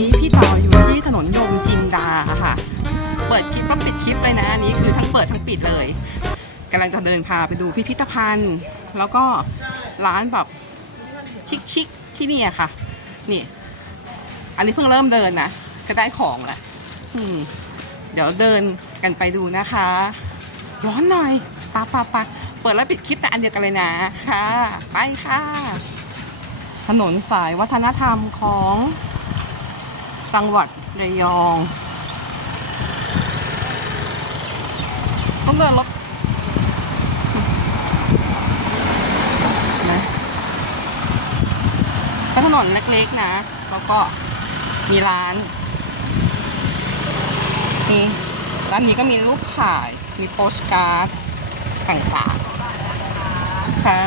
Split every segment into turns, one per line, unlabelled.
นี้พี่ต่ออยู่ที่ถนนโยมจินดาค่ะ เปิดคลิปต้องปิดคลิปเลยนะ อันนี้คือทั้งเปิดทั้งปิดเลยกำลังจะเดินพาไปดูพิพิธภัณฑ์ แล้วก็ร้านแบบชิคๆที่นี่อะค่ะ นี่ อันนี้เพิ่งเริ่มเดินนะ ก็ได้ของละเดี๋ยวเดินกันไปดูนะคะ ร้อนหน่อยปะปะปะเปิดแล้วปิดคลิปแต่อันเดียวกันเลยนะค่ะ ไปค่ะ ถนนสายวัฒนธรรมของ จังหวัดระยองต้องเดินรถนะถนนเล็กๆนะ แล้วก็มีร้านนี่ร้านนี้ก็มีรูปถ่าย มีโปสการ์ดต่างๆ ค่ะ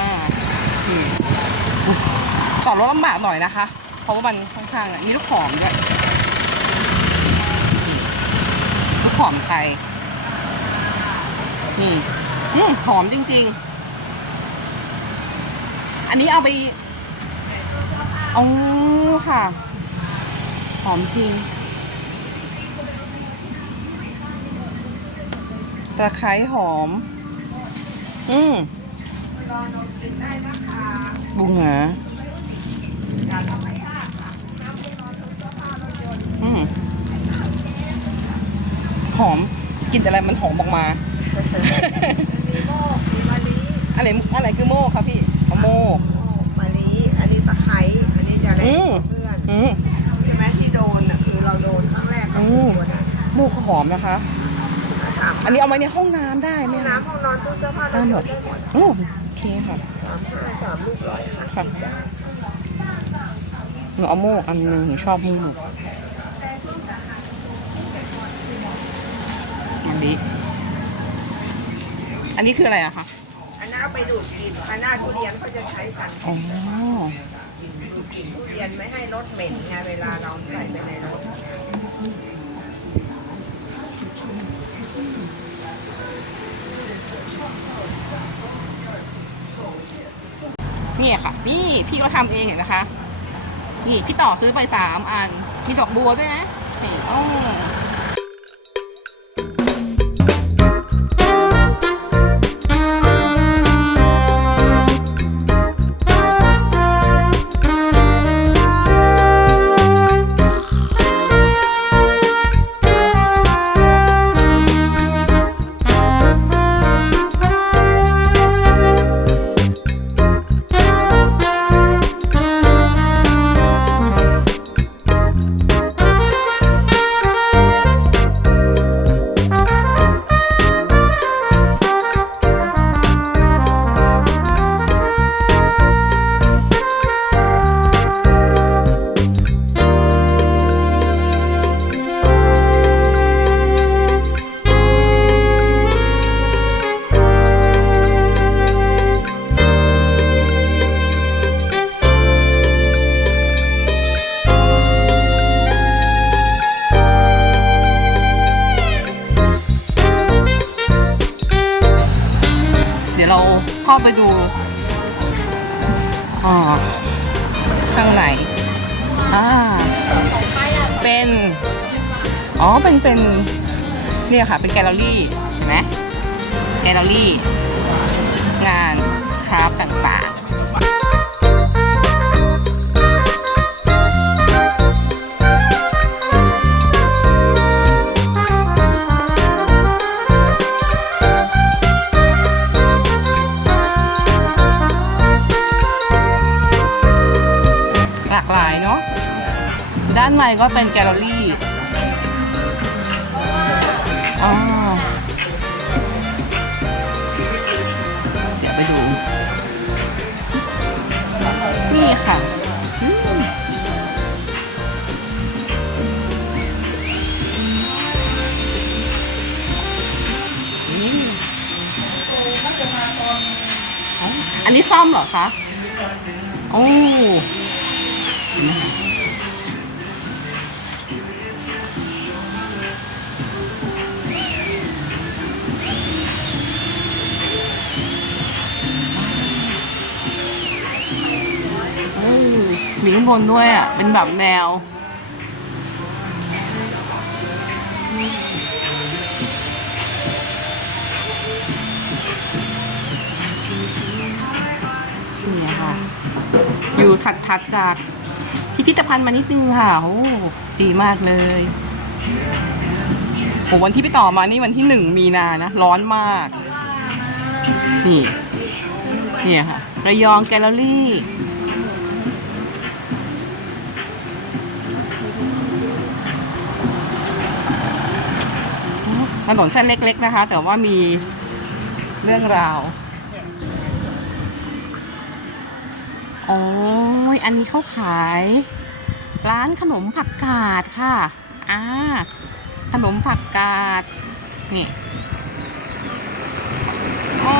จอดรถลำบากหน่อยนะคะ เพราะว่ามันค่อนข้างมีลูกหอมด้วยนี่ลูก หอมไทย นี่อืมหอมจริง ๆ อันนี้เอาไปอ๋อค่ะ หอมจริง ตะไคร้หอม อืมบุงหงาอืม หอมกลินอะไรมันหอมออกมา
มีโมกมีมะลิ
อะไรอะไรคือโม่ครับพี่เอาโม่
มะลิอันนี้ตะไคร้อันนี้จะเล็ก
อืม
เพื่อน
อืม
ใช่ไหมที่โดนอะคือเราโดนครั้งแรก
อื
คือ
ม
ตัวนั้น
โม่ก็หอมนะคะ
สาม
อันนี้เอาไว้ในห้องน้ำได้ไหม
ห้อง
คะ
น้ำห้องนอนตู้เสื้อผ้า
ได้หมด
ได้หมด
โอ้โอเคค่ะ
สามห้าสามลูกร้อยค่ะ
ค่ะ หนูเอาโม่อันหนึงหนูชอบโม่อั นนี้ อันนี้คืออะไรอะคะ
อันนั้นเอาไปดูดกลิ่นอันหน้าทุเรียนเขาจะใช้กัน
อ๋อ
ดูดกลิ่นทุเรียนไม่ให้รสเหม็นไงเวลาเราใส่ไปในรถ
นี่ค่ะ นี่พี่ก็ทำเองเห็นนะคะ นี่พี่ต่อซื้อไปสามอัน มีดอกบัวด้วยนะ นี่โอ้ เข้าไปดูอ๋อข้างในอ่าเป็น อ๋อ เป็น เป็นเนี่ยค่ะ เป็นแกลเลอรี่ เห็นไหมแกลเลอรี่ งานคราฟต์ต่างๆ ก็เป็นแกลเลอรี่อ๋อเดี๋ยวไปดู นี่ค่ะอันนี้ซ่อมเหรอคะ โอ้เห็นไหมคะ ข้างบนด้วยอะ เป็นแบบแนว นี่ค่ะ อยู่ถัดๆจากพิพิธภัณฑ์มานิดนึงค่ะ โอ้ ดีมากเลยโหวันที่พี่ต่อมานี่วันที่หนึ่งมีนานะ ร้อนมาก นี่เนี่ยค่ะ ระยองแกลเลอรี่ นนเส้นเล็ก ๆ นะคะ แต่ว่ามีเรื่องราวโอ้ยอันนี้เขาขาย ร้านขนมผักกาดค่ะ อ่า ขนมผักกาด นี่อ๋อ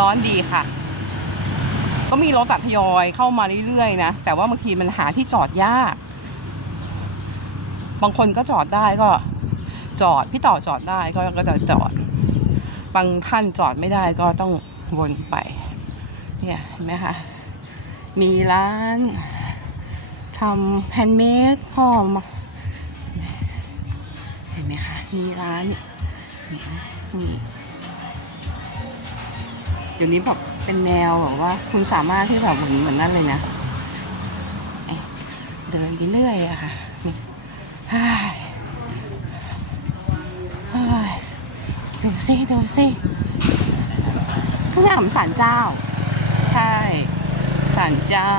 ร้อนดีค่ะ ก็มีรถแบบทยอยเข้ามาเรื่อยๆนะ แต่ว่าบางทีมันหาที่จอดยาก บางคนก็จอดได้ก็จอด พี่ต่อจอดได้ก็ก็จะจอด บางท่านจอดไม่ได้ก็ต้องวนไป เนี่ยเห็นไหมคะมีร้านทำแฮนด์เมดข้อมเห็นไหมคะ มีร้านนี่ ดี๋ยวนี้แบบเป็นแนวแบบว่า คุณสามารถที่แบบเหมือนเหมือนนั่นเลยนะเเดินไปเรื่อยอะค่ะนี่เฮ้ยเดูสิดูสิข้างหน้าผมศาลเจ้า ใช่ศาลเจ้า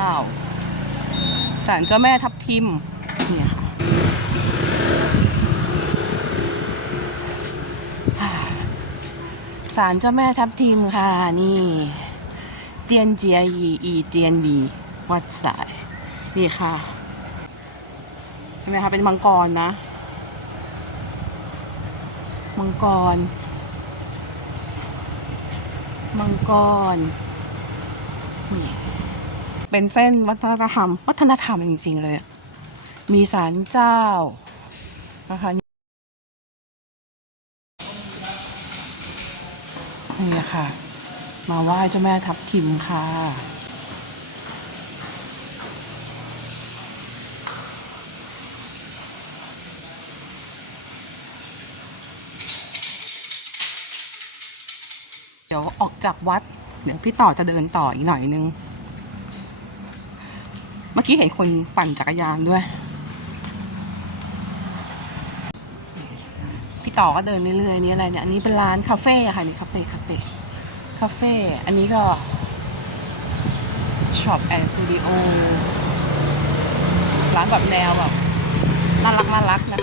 ศาลเจ้าแม่ทับทิมเนี่ยค่ะ ศาลเจ้าแม่ทับทิมค่ะนี่ เตียนเจียอีอีเตียนบีวัดสายนี่ค่ะเห็นไหมคะเป็นมังกรนะ มังกร มังกรนี่เป็นเส้นวัฒนธรรม วัฒนธรรมจริงๆเลย มีศาลเจ้านะคะ นี่ค่ะ มาไหว้เจ้าแม่ทับทิมค่ะเดี๋ยวออกจากวัด เดี๋ยวพี่ต่อจะเดินต่ออีกหน่อยนึง เมื่อกี้เห็นคนปั่นจักรยานด้วย ต่อก็เดินเรื่อยๆนี่อะไรเนี่ยอันนี้เป็นร้านคาเฟ่อะค่ะนี่คาเฟ่คาเฟ่คาเฟ่อันนี้ก็ช็อปแอนด์สตูดิโอร้านแบบแนวแบบน่ารักน่ารักนะ